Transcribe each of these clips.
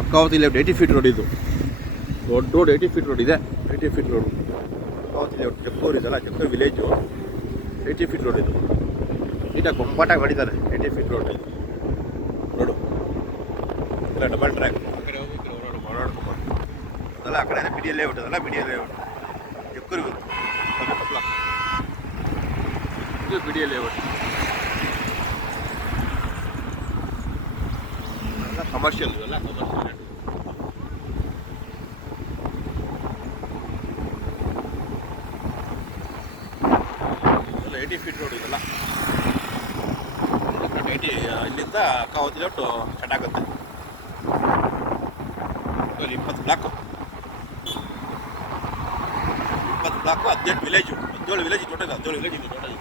Arkavathi layout 80 feet road ಇದು. ದೊಡ್ಡ road 80 feet road ಇದೆ. 80 feet road Arkavathi layout Jakkur ಇದೆಲ್ಲ, ಜಕ್ಕೂರು ವಿಲೇಜು 80 ಫೀಟ್ ರೋಡ್ ಇದು. ನೀಟಾಗಿ ಕೊಂಪಾಟಾಗಿ ಮಾಡಿದ್ದಾರೆ 80 ಫೀಟ್ ರೋಡ್ ಇದು ರೋಡು. ಇಲ್ಲ ಡಬಲ್ ಟ್ರ್ಯಾಕ್, ಆ ಕಡೆ ಹೋಗಿ ಓಡಾಡ್ಕೊಂಡು ಅದೆಲ್ಲ. ಆ ಕಡೆ BDA ಲೇಔಟ್ ಅದೆಲ್ಲ, BDA ಲೇಔಟ್ ಜಕ್ಕೂರು ಬ್ಲಾಕ್ ಇದು BDA ಲೇಔಟ್. ಎಲ್ಲ ಕಮರ್ಷಿಯಲ್, ಇವೆಲ್ಲ ಕಮರ್ಷಿಯಲ್. ಇದೆಲ್ಲ 80 ಫೀಟ್ ರೋಡ್ ಇದೆಲ್ಲ. ಇಲ್ಲಿಂದ ಅರ್ಕಾವತಿ ಲೇಔಟ್ ಸ್ಟಾರ್ಟ್ ಆಗುತ್ತೆ. 20 block, 18 village, 17 village total. 17 village ಇದು ಟೋಟಲ್.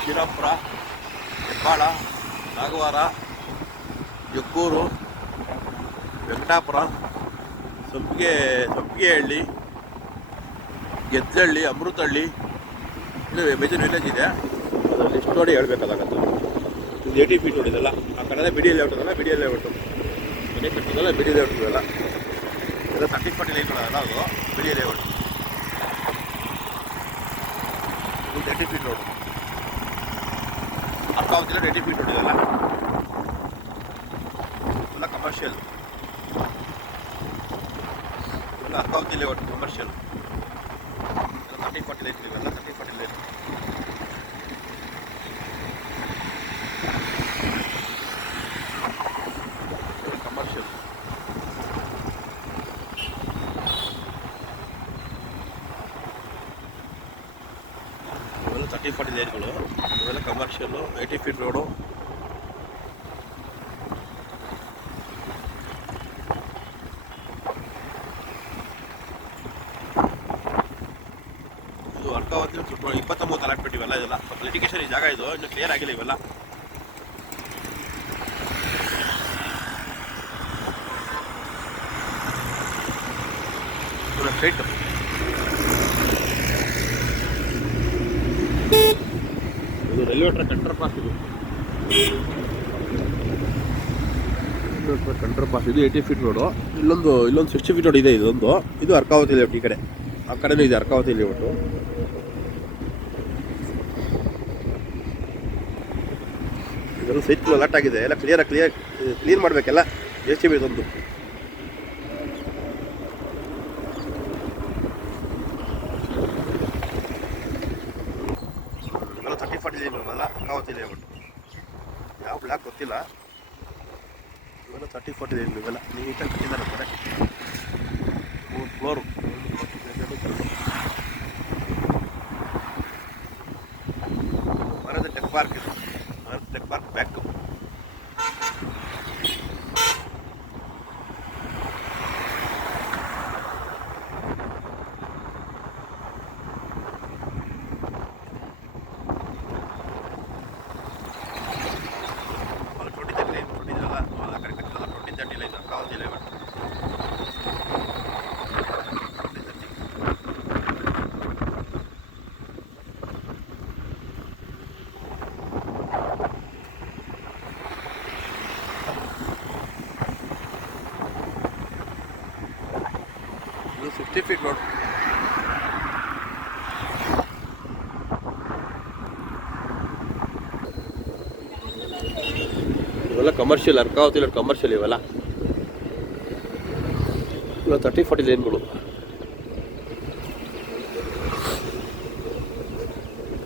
ಶ್ರೀರಾಮ್ಪುರ, ಹೆಬ್ಬಾಳ, ನಾಗವಾರ, ಜಕ್ಕೂರು, ವೆಂಕಟಾಪುರ, ಸಂಪಿಗೆಹಳ್ಳಿ, ಗೆದ್ದಹಳ್ಳಿ, ಅಮೃತಹಳ್ಳಿ, ಇದು ಮೇಜರ್ ವಿಲೇಜ್ ಇದೆ. ಅದರಲ್ಲಿ ಎಷ್ಟು ನೋಡಿ ಹೇಳ್ಬೇಕಾಗತ್ತೆ. ಇದು 80 ಫೀಟ್ ನೋಡಿದಲ್ಲ. ಆ ಕಡೆ BDA ಲೇಔಟ್ ಅದಲ್ಲ, BDA ಲೇಔಟು ಮನೆ ಕಟ್ಟಿದಲ್ಲ, BDA ಲೇಔಟ್ ಇದೆಲ್ಲ. ಎಲ್ಲ 30-40 ಲೈನ್ಗಳಲ್ಲ, ಅದು BDA ಲೇಔಟ್. ಇದು 80 feet road. Arkavathi layout 80 feet road ಇದೆಲ್ಲ. ಎಲ್ಲ ಕಮರ್ಷಿಯಲ್. ಎಲ್ಲ ಅರ್ಕಾವತಿ ಲೇಔಟ್ ಕಮರ್ಷಿಯಲ್. 30-40 ಲೈನ್ ಇವೆಲ್ಲ, 30-40 ಲೈನ್. ಕಮರ್ಷಿಯಲ್. ಇವೆಲ್ಲ 30-40 ಲೈನ್ಗಳು. ಇವೆಲ್ಲ ಕಮರ್ಷಿಯಲ್ಲು, 80 ಫೀಟ್ ರೋಡು. ಇದು ಅರ್ಕಾವತಿ 20-30 ಅಲಾಟ್ಮೆಂಟ್ ಇವೆಲ್ಲ. ಇದೆಲ್ಲ ಸ್ವಲ್ಪ ಲಿಟಿಗೇಷನ್ ಈ ಜಾಗ, ಇದು ಇನ್ನು ಕ್ಲಿಯರ್ ಆಗಿಲ್ಲ ಇವೆಲ್ಲ. ಸ್ಟ್ರೈಟ್ ಇದು ರೈಲ್ವೆ ಟ್ರ್ಯಾಕ್ ಕಂಟ್ರೋಲ್ ಪಾಸ್. ಇದು ಕಂಟ್ರೋಲ್ ಪಾಸ್. ಇದು 80 ಫೀಟ್ ರೋಡು. ಇಲ್ಲೊಂದು 60 ಫೀಟ್ ರೋಡ್ ಇದೆ. ಇದೊಂದು, ಇದು ಅರ್ಕಾವತಿ ಲೇಔಟ್. ಈ ಕಡೆ ಆ ಕಡೆನೂ ಇದೆ ಅರ್ಕಾವತಿ ಲೇಔಟು. ಇದೆಲ್ಲ ಸೈಟ್ಗಳು ಅಲಾಟ್ ಆಗಿದೆ. ಎಲ್ಲ ಕ್ಲೀನ್ ಮಾಡಬೇಕೆಲ್ಲ. JCB ಇದೊಂದು. ಇವೆಲ್ಲ 30-40 ಲೈನ್ಗಳಲ್ಲ ಅರ್ಕಾವತಿ ಲೇಔಟ್. ಯಾವ ಬ್ಲಾಕ್ ಗೊತ್ತಿಲ್ಲ. ಇವೆಲ್ಲ 30-40 ಲೈನ್. ಇವೆಲ್ಲ ನೀಟಾಗಿ ಕಟ್ಟಿದ್ದಾರೆ. ಕಡೆ 3 ಫ್ಲೋರು. ಮರದ ಟೆಕ್ ಪಾರ್ಕ್ ಇದು. ಮರದ ಟೆಕ್ ಪಾರ್ಕ್ ಬ್ಯಾಕ್. ಇದು 60 ಫೀಟ್ ರೋಡ್. ಇವೆಲ್ಲ ಕಮರ್ಷಿಯಲ್. Arkavathy layout commercial. ಇವೆಲ್ಲ 30-40 ಲೈನ್ಗಳು.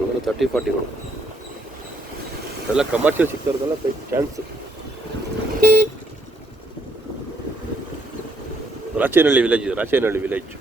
ಇವೆಲ್ಲ 30-40ಗಳು. ಎಲ್ಲ ಕಮರ್ಷಿಯಲ್ ಸಿಗ್ತಾರದಲ್ಲ chance. Rachenahalli village. Rachenahalli village